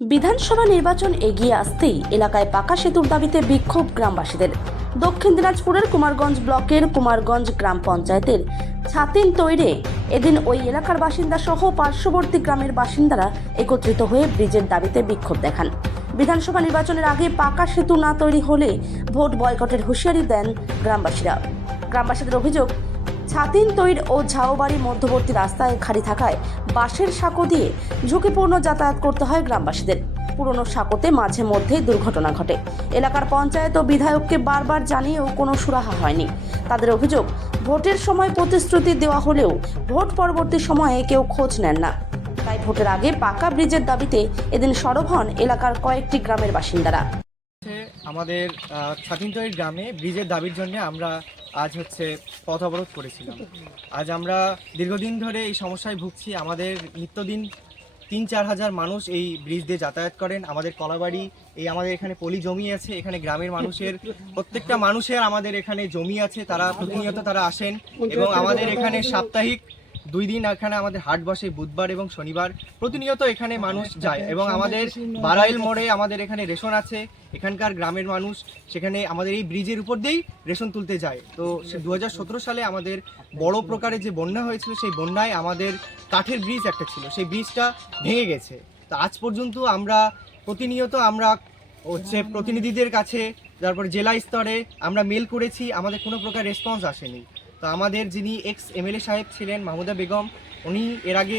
বিধানসভা নির্বাচন এগিয়ে আসতেই এলাকায় পাকা সেতুর দাবিতে বিক্ষোভ গ্রামবাসীদের। দক্ষিণ দিনাজপুরের কুমারগঞ্জ ব্লকের কুমারগঞ্জ গ্রাম পঞ্চায়েতের ছাতিন তৈরে এদিন ওই এলাকার বাসিন্দা সহ পার্শ্ববর্তী গ্রামের বাসিন্দারা একত্রিত হয়ে ব্রিজের দাবিতে বিক্ষোভ দেখান। বিধানসভা নির্বাচনের আগে পাকা সেতু না তৈরি হলে ভোট বয়কটের হুঁশিয়ারি দেন গ্রামবাসীরা। গ্রামবাসীদের অভিযোগ ছাতিন তৈর ও ঝাউবাড়ি মধ্যবর্তী রাস্তায় খালি থাকায় বাঁশের সাঁকো দিয়ে ঝুঁকিপূর্ণ যাতায়াত করতে হয় গ্রামবাসীদের। পুরনো সাঁকোতে মাঝে মধ্যেই দুর্ঘটনা ঘটে। এলাকার পঞ্চায়েত ও বিধায়ককে বারবার জানিয়েও কোনো সুরাহা হয়নি। তাদের অভিযোগ, ভোটের সময় প্রতিশ্রুতি দেওয়া হলেও ভোট পরবর্তী সময়ে কেউ খোঁজ নেন না। তাই ভোটের আগে পাকা ব্রিজের দাবিতে এদিন সরব হন এলাকার কয়েকটি গ্রামের বাসিন্দারা। আমাদের ছাতিনতৈর গ্রামে ব্রিজের দাবির জন্য আমরা আজ হচ্ছে পথ অবরোধ করেছিলাম। আজ আমরা দীর্ঘদিন ধরে এই সমস্যায় ভুগছি। আমাদের নিত্যদিন তিন চার হাজার মানুষ এই ব্রিজ দিয়ে যাতায়াত করেন। আমাদের কলাবাড়ি, এই আমাদের এখানে পলি জমি আছে, এখানে গ্রামের মানুষের, প্রত্যেকটা মানুষের আমাদের এখানে জমি আছে। তারা প্রতিনিয়ত তারা আসেন এবং আমাদের এখানে সাপ্তাহিক দুই দিন এখানে আমাদের হাট বসে, বুধবার এবং শনিবার। প্রতিনিয়ত এখানে মানুষ যায় এবং আমাদের বারাইল মোড়ে আমাদের এখানে রেশন আছে, এখানকার গ্রামের মানুষ, সেখানে আমাদের এই ব্রিজের উপর দিয়েই রেশন তুলতে যায়। তো দু সালে আমাদের বড় প্রকারের যে বন্যা হয়েছিল, সেই বন্যায় আমাদের কাঠের ব্রিজ একটা ছিল। সেই ব্রিজটা ভেঙে গেছে। তো আজ পর্যন্ত আমরা প্রতিনিয়ত আমরা হচ্ছে প্রতিনিধিদের কাছে, তারপর জেলা স্তরে আমরা মেল করেছি, আমাদের কোনো প্রকার রেসপন্স আসেনি। তো আমাদের যিনি এক্স এমএলএ সাহেব ছিলেন মাহমুদা বেগম উনি এর আগে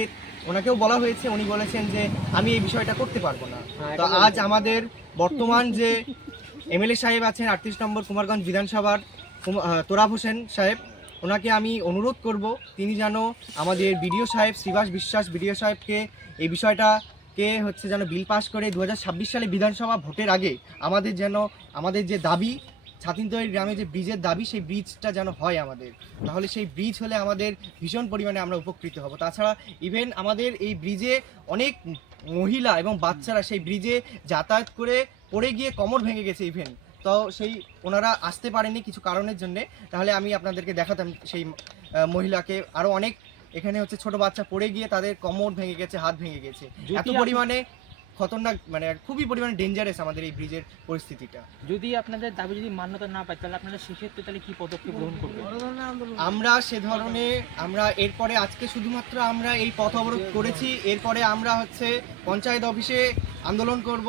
ওনাকেও বলা হয়েছে উনি বলেছেন যে আমি এই বিষয়টা করতে পারব না। তো আজ আমাদের বর্তমান যে এমএলএ সাহেব আছেন আটত্রিশ নম্বর কুমারগঞ্জ বিধানসভার তোরাব হোসেন সাহেব ওনাকে আমি অনুরোধ করব তিনি যেন আমাদের বিডিও সাহেব শ্রীবাস বিশ্বাস বিডিও সাহেবকে এই বিষয়টাকে হচ্ছে যেন বিল পাস করে দু হাজার ছাব্বিশ সালে বিধানসভা ভোটের আগে আমাদের যেন আমাদের যে দাবি ছাতিনতৈর গ্রামে যে ব্রিজের দাবি সেই ব্রিজটা যেন হয় আমাদের। তাহলে সেই ব্রিজ হলে আমাদের ভীষণ পরিমাণে আমরা উপকৃত হব। তাছাড়া ইভেন আমাদের এই ব্রিজে অনেক মহিলা এবং বাচ্চারা সেই ব্রিজে যাতায়াত করে পড়ে গিয়ে কোমর ভেঙে গেছে ইভেন তো সেই ওনারা আসতে পারেনি কিছু কারণের জন্যে। তাহলে আমি আপনাদেরকে দেখাতাম সেই মহিলাকে। আরও অনেক এখানে হচ্ছে ছোট বাচ্চা পড়ে গিয়ে তাদের কোমর ভেঙে গেছে হাত ভেঙে গেছে। এত পরিমাণে খতরনাক মানে খুবই পরিমাণে ডেঞ্জারাস আমাদের এই ব্রিজের পরিস্থিতিটা। যদি আপনাদের দাবি যদি মান্যতা না পায় তাহলে আপনারা সেক্ষেত্রে তাহলে কি পদক্ষেপ গ্রহণ করবেন? আমরা সে ধরনের আমরা এরপরে আজকে শুধুমাত্র আমরা এই পথ অবরোধ করেছি এরপরে আমরা হচ্ছে পঞ্চায়েত অফিসে আন্দোলন করব।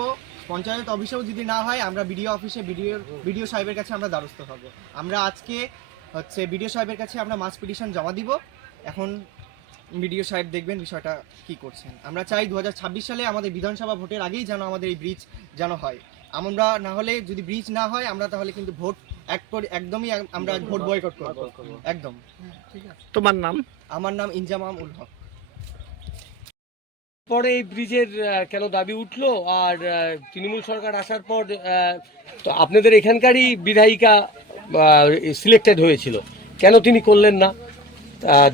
পঞ্চায়েত অফিসেও যদি না হয় আমরা বিডিও অফিসে বিডিও বিডিও সাহেবের কাছে আমরা দ্বারস্থ হব। আমরা আজকে হচ্ছে বিডিও সাহেবের কাছে আমরা মাস পিটিশন জমা দিব। এখন বিডিও সাহেব দেখবেন বিষয়টা কি করছেন। আমরা চাই দুহাজার ছাব্বিশ সালে আমাদের বিধানসভা ভোটের আগেই যেন আমাদের এই ব্রিজ যেন হয়। আমরা না হলে যদি ব্রিজ না হয় আমরা তাহলে কিন্তু ভোট এক করে একদমই আমরা ভোট বয়কট করব। একদম। তোমার নাম? আমার নাম ইনজামাম উল হক। পরে এই ব্রিজের কেন দাবি উঠল? আর তৃণমূল সরকার আসার পর আহ, তো আপনাদের এখানকারই বিধায়িকা সিলেক্টেড হয়েছিল। কেন তিনি করলেন না?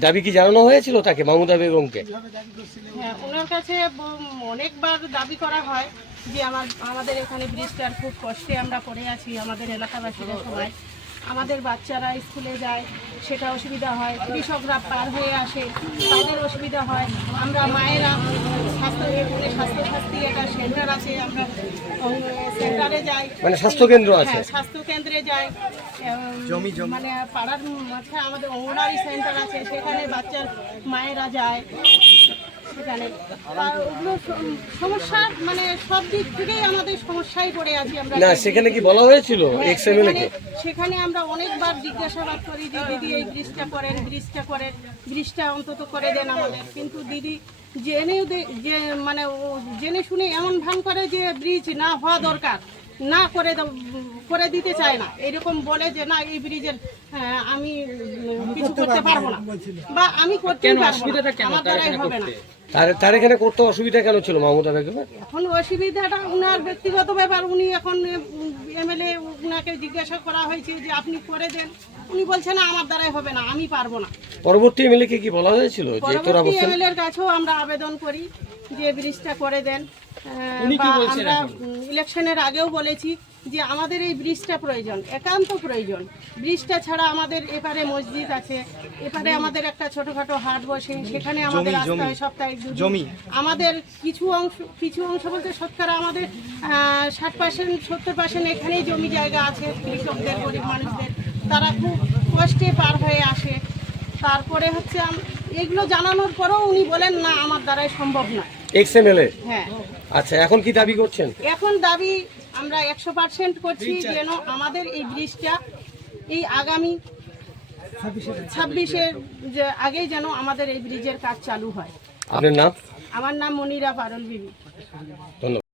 দাবি কি জানানো হয়েছিল তাকে, মাহমুদা বেগমকে? হ্যাঁ ওনার কাছে অনেকবার দাবি করা হয় যে আমার আমাদের এখানে ব্রিজটার খুব কষ্টে আমরা পড়ে আছি আমাদের এলাকাবাসীরা সবাই। আমাদের বাচ্চারা স্কুলে যায়, সেটা অসুবিধা হয়, কৃষকরা পার হয়ে আসে, তাদের অসুবিধা হয়। আমরা মায়েরা স্বাস্থ্য এখানে স্বাস্থ্যসাথী একটা সেন্টার আছে, আমরা সেন্টারে যাই। মানে স্বাস্থ্যকেন্দ্র আছে হ্যাঁ, স্বাস্থ্য কেন্দ্রে যাই। জমি, জমি। মানে পাড়ার মাঠে আমাদের অঙ্গনারী সেন্টার আছে সেখানে বাচ্চার মায়েরা যায়। সেখানে। আর ওগুলো সমস্যা মানে সব দিক থেকেই আমাদের সমস্যায় পড়ে আছি আমরা। না সেখানে কি বলা হয়েছিল হ্যাঁ, এক্স এমএলএ কে সেখানে- আমরা অনেকবার জিজ্ঞাসাবাদ করি যে দিদি এই ব্রিজটা করেন ব্রিজটা করেন ব্রিজটা অন্তত করে দেন আমাদের। কিন্তু দিদি জেনেও যে মানে জেনে শুনে এমন ভান করে যে ব্রিজ না হওয়া দরকার। না করে দাও- করে দিতে চায় না। এরকম বলে যে না এই ব্রিজের হ্যাঁ, আমি কিছু করতে পারব না। বা আমি করতে পারব না। আমার দ্বারাই হবে না। তার তার এখানে করতে অসুবিধা কেন ছিল মাহমুদা বেগমের এখন অসুবিধাটা উনার ব্যক্তিগত ব্যাপার। উনি এখন এমএলএ উনাকে জিজ্ঞাসা করা হয়েছে যে আপনি করে দেন। উনি বলছেন না আমার দ্বারাই হবে না আমি পারব না। পরবর্তী এমএলএ কে কি বলা হয়েছিল যে তোর পরবর্তী অবস্থান এমএলএর কাছেও আমরা আবেদন করি যে ব্রিজটা করে দেন। বা আমরা ইলেকশনের আগেও বলেছি যে আমাদের এই ব্রিজটা প্রয়োজন একান্ত প্রয়োজন। ব্রিজটা ছাড়া আমাদের এপারে মসজিদ আছে এপারে আমাদের একটা ছোটখাটো হাট বসে সেখানে আমাদের আসতে হয় সপ্তাহে। জমি। আমাদের কিছু অংশ কিছু অংশ বলতে শতকরা আমাদের ষাট পার্সেন্ট সত্তর পার্সেন্ট এখানেই জমি জায়গা আছে কৃষকদের গরিব মানুষদের। তারা খুব কষ্টে পার হয়ে আসে। তারপরে হচ্ছে এগুলো জানানোর পরেও উনি বলেন না আমার দ্বারাই সম্ভব না। এক্স এমএলএ হ্যাঁ। আচ্ছা এখন কি দাবি করছেন? এখন দাবি আমরা একশো পার্সেন্ট করছি যেন আমাদের এই ব্রিজটা এই আগামী ছাব্বিশের যে আগেই যেন আমাদের এই ব্রিজের কাজ চালু হয়। আপনার নাম? আমার নাম মনিরা পারল বিবি ধন্যবাদ।